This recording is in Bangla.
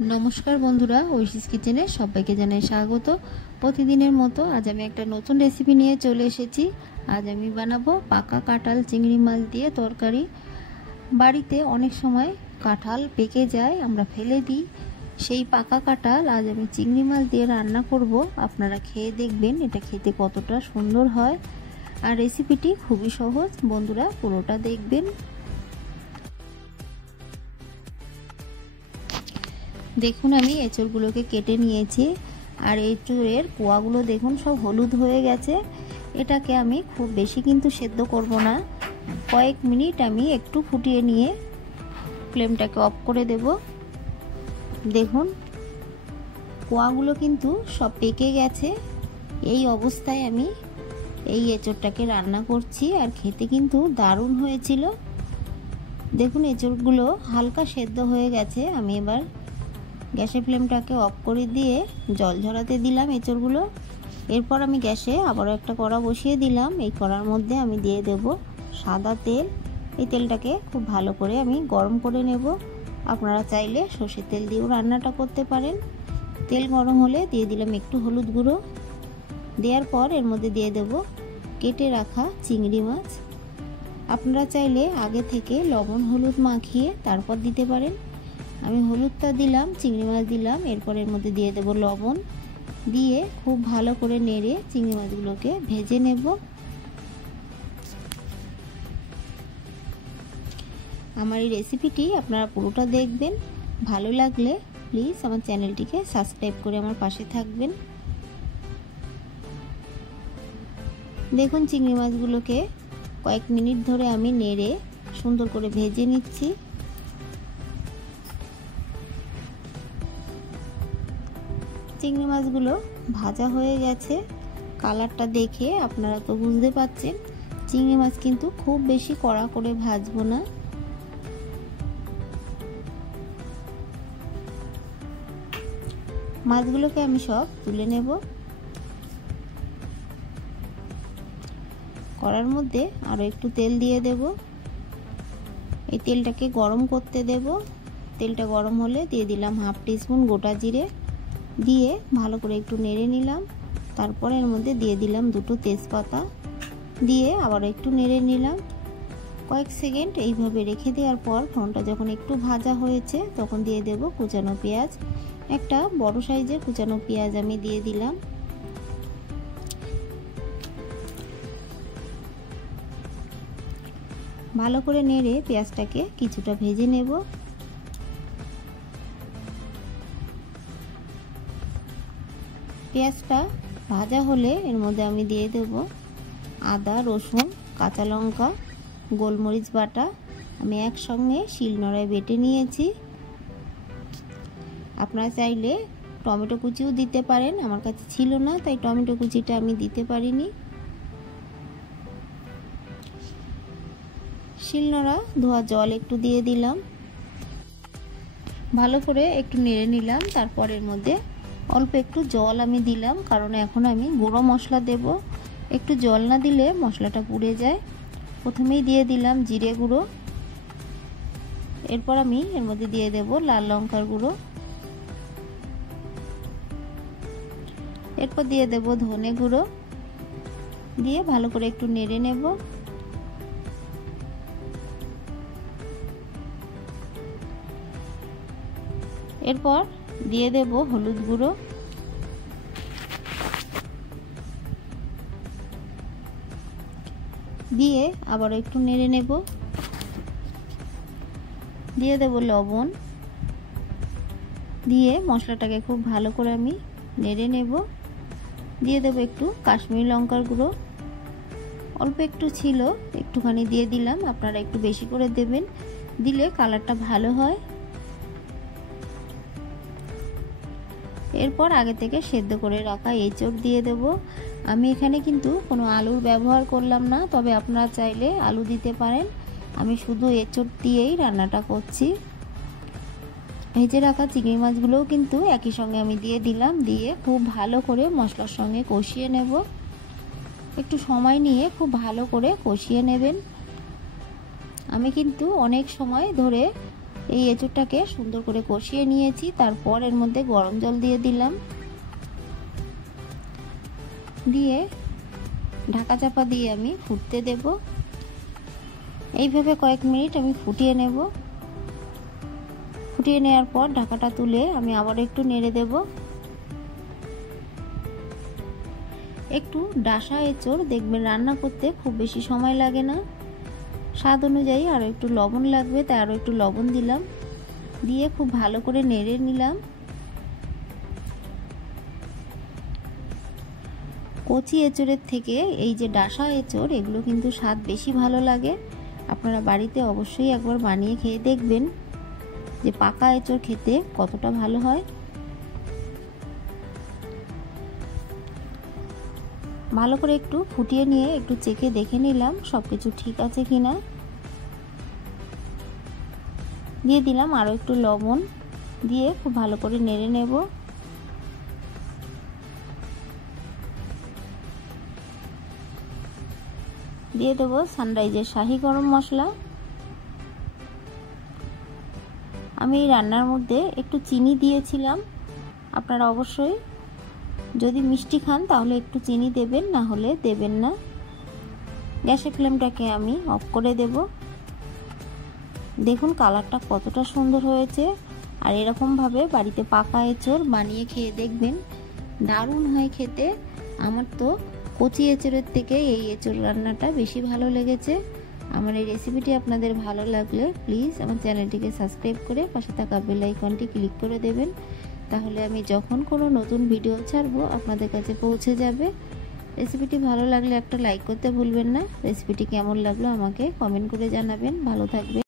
नमस्कार बंधुरा ঐশীস किचेने सबाइके जानाई स्वागत। प्रतिदिनेर मतो आज आमी एकटा नतून रेसिपि निये चले एसेछि। आज आमी बानाबो पाका काँठाल चिंगड़ी माछ दिये तरकारी। बाड़ीते अनेक समय काँठाल पेके जाय आमरा फेले दिई, सेई पाका काँठाल आज आमी चिंगड़ी माछ दिये रान्ना करब। आपनारा खेये देखबेन एटा खेते कतटा सुंदर हय। आर रेसिपिटी खूबई सहज, बंधुरा पुरोटा देखबेन। देखुन आमी एचड़गुलोके केटे निয়েছি আর এচড়ের কোয়াগুলো দেখুন সব হলুদ হয়ে গেছে। এটাকে আমি খুব বেশি কিন্তু সেদ্ধ করব না, কয়েক মিনিট আমি একটু ফুটিয়ে নিয়ে ফ্লেমটাকে অফ করে দেব। দেখুন কোয়াগুলো কিন্তু সব পেকে গেছে। এই অবস্থায় আমি এই এচড়টাকে রান্না করছি আর খেতে কিন্তু দারুণ হয়েছিল। দেখুন এচড়গুলো হালকা সেদ্ধ হয়ে গেছে। আমি এবার গ্যাসের ফ্লেমটাকে অফ করে দিয়ে জল ঝরাতে দিলাম এচড়গুলো। এরপর আমি গ্যাসে আবারও একটা কড়া বসিয়ে দিলাম। এই কড়ার মধ্যে আমি দিয়ে দেব সাদা তেল। এই তেলটাকে খুব ভালো করে আমি গরম করে নেব। আপনারা চাইলে সরষের তেল দিয়েও রান্নাটা করতে পারেন। তেল গরম হলে দিয়ে দিলাম একটু হলুদ গুঁড়ো। দেওয়ার পর এর মধ্যে দিয়ে দেব কেটে রাখা চিংড়ি মাছ। আপনারা চাইলে আগে থেকে লবণ হলুদ মাখিয়ে তারপর দিতে পারেন। আমি হলুদটা দিলাম, চিংড়ি মাছ দিলাম, এরপর এর মধ্যে দিয়ে দেব লবণ, দিয়ে খুব ভালো করে নেড়ে চিংড়ি মাছগুলোকে ভেজে নেব। আমার এই রেসিপিটি আপনারা পুরোটা দেখবেন। ভালো লাগলে প্লিজ আমার চ্যানেলটিকে সাবস্ক্রাইব করে আমার পাশে থাকবেন। দেখুন চিংড়ি মাছগুলোকে কয়েক মিনিট ধরে আমি নেড়ে সুন্দর করে ভেজে নিচ্ছি। চিংড়ি মাছগুলো ভাজা হয়ে গেছে। কালারটা দেখে আপনারা তো বুঝতে পারছেন চিংড়ি মাছ কিন্তু খুব বেশি কড়া করে ভাজবো না। মাছগুলোকে আমি সব তুলে নেব। কড়ার মধ্যে আরো একটু তেল দিয়ে দেব। এই তেলটাকে গরম করতে দেব। তেলটা গরম হলে দিয়ে দিলাম হাফ টিস্পুন গোটা জিরে, দিয়ে ভালো করে একটু নেড়ে নিলাম। তারপর এর মধ্যে দিয়ে দিলাম দুটো তেজপাতা, দিয়ে আবার একটু নেড়ে নিলাম। কয়েক সেকেন্ড এইভাবে রেখে দেওয়ার পর ফোড়নটা যখন একটু ভাজা হয়েছে তখন দিয়ে দেব কুচানো পেঁয়াজ। একটা বড় সাইজের কুচানো পেঁয়াজ আমি দিয়ে দিলাম। ভালো করে নেড়ে পেঁয়াজটাকে কিছুটা ভেজে নেব। পেঁয়াজটা ভাজা হলে এর মধ্যে আমি দিয়ে দেব আদা, রসুন, কাঁচা লঙ্কা, গোলমরিচ বাটা। আমি একসঙ্গে শিলনোড়ায় বেটে নিয়েছি। আপনারা চাইলে টমেটো কুচিও দিতে পারেন, আমার কাছে ছিল না তাই টমেটো কুচিটা আমি দিতে পারিনি। শিলনোড়া ধোয়া জল একটু দিয়ে দিলাম। ভালো করে একটু নেড়ে নিলাম। তারপর এর মধ্যে অল্প একটু জল আমি দিলাম, কারণ এখন আমি গুঁড়ো মশলা দেব। একটু জল না দিলে মশলাটা পুড়ে যায়। প্রথমেই দিয়ে দিলাম জিরে গুঁড়ো, এরপর আমি এর মধ্যে দিয়ে দেব লাল লঙ্কার গুঁড়ো, এরপর দিয়ে দেব ধনে গুঁড়ো, দিয়ে ভালো করে একটু নেড়ে নেব। এরপর দিয়ে দেব হলুদ গুঁড়ো, দিয়ে আবার একটু নেড়ে নেব। দিয়ে দেব লবণ, দিয়ে মশলাটাকে খুব ভালো করে আমি নেড়ে নেব। দিয়ে দেব একটু কাশ্মীরি লঙ্কার গুঁড়ো, অল্প একটু ছিল একটুখানি দিয়ে দিলাম, আপনারা একটু বেশি করে দেবেন, দিলে কালারটা ভালো হয়। এরপর আগে থেকে সেদ্ধ করে রাখা এঁচড় দিয়ে দেব। আমি এখানে কিন্তু কোনো আলুর ব্যবহার করলাম না, তবে আপনারা চাইলে আলু দিতে পারেন। আমি শুধু এঁচড় দিয়েই রান্নাটা করছি। ভেজে রাখা চিংড়ি মাছগুলোও কিন্তু একই সঙ্গে আমি দিয়ে দিলাম, দিয়ে খুব ভালো করে মশলার সঙ্গে কষিয়ে নেব। একটু সময় নিয়ে খুব ভালো করে কষিয়ে নেবেন। আমি কিন্তু অনেক সময় ধরে এই এঁচোড়টাকে সুন্দর করে কষিয়ে নিয়েছি। তারপর এর মধ্যে গরম জল দিয়ে দিলাম, দিয়ে ঢাকা চাপা দিয়ে আমি ফুটতে দেব। এইভাবে কয়েক মিনিট আমি ফুটিয়ে নেব। ফুটিয়ে নেওয়ার পর ঢাকাটা তুলে আমি আবার একটু নেড়ে দেব। একটু ডাসা এঁচোড় দেখবেন রান্না করতে খুব বেশি সময় লাগে না। স্বাদ অনুযায়ী আরও একটু লবণ লাগবে, তাই আরও একটু লবণ দিলাম, দিয়ে খুব ভালো করে নেড়ে নিলাম। কচি এঁচোড়ের থেকে এই যে ডাসা এঁচোড়, এগুলো কিন্তু স্বাদ বেশি ভালো লাগে। আপনারা বাড়িতে অবশ্যই একবার বানিয়ে খেয়ে দেখবেন যে পাকা এঁচোড় খেতে কতটা ভালো হয়। ভালো করে একটু ফুটিয়ে নিয়ে একটু চেখে দেখে নিলাম সব কিছু ঠিক আছে কিনা। দিয়ে দিলাম আরও একটু লবণ, দিয়ে খুব ভালো করে নেড়ে নেব। দিয়ে দেবো সানরাইজের শাহি গরম মশলা। আমি এই রান্নার মধ্যে একটু চিনি দিয়েছিলাম। আপনারা অবশ্যই যদি মিষ্টি খান তাহলে একটু চিনি দেবেন, না হলে দেবেন না। গ্যাসের ফ্লেমটাকে আমি অফ করে দেব। দেখুন কালারটা কতটা সুন্দর হয়েছে। আর এরকমভাবে বাড়িতে পাকা এঁচোড় বানিয়ে খেয়ে দেখবেন, দারুণ হয় খেতে। আমার তো কচি এঁচোড়ের থেকে এই এঁচোড় রান্নাটা বেশি ভালো লেগেছে। আমার এই রেসিপিটি আপনাদের ভালো লাগলে প্লিজ আমার চ্যানেলটিকে সাবস্ক্রাইব করে পাশে থাকা বেল আইকনটি ক্লিক করে দেবেন। তাহলে আমি যখন কোনো নতুন ভিডিও ছাড়বো আপনাদের কাছে পৌঁছে যাবে। রেসিপিটি ভালো লাগলে একটা লাইক করতে ভুলবেন না। রেসিপিটি কেমন লাগলো আমাকে কমেন্ট করে জানাবেন। ভালো থাকবেন।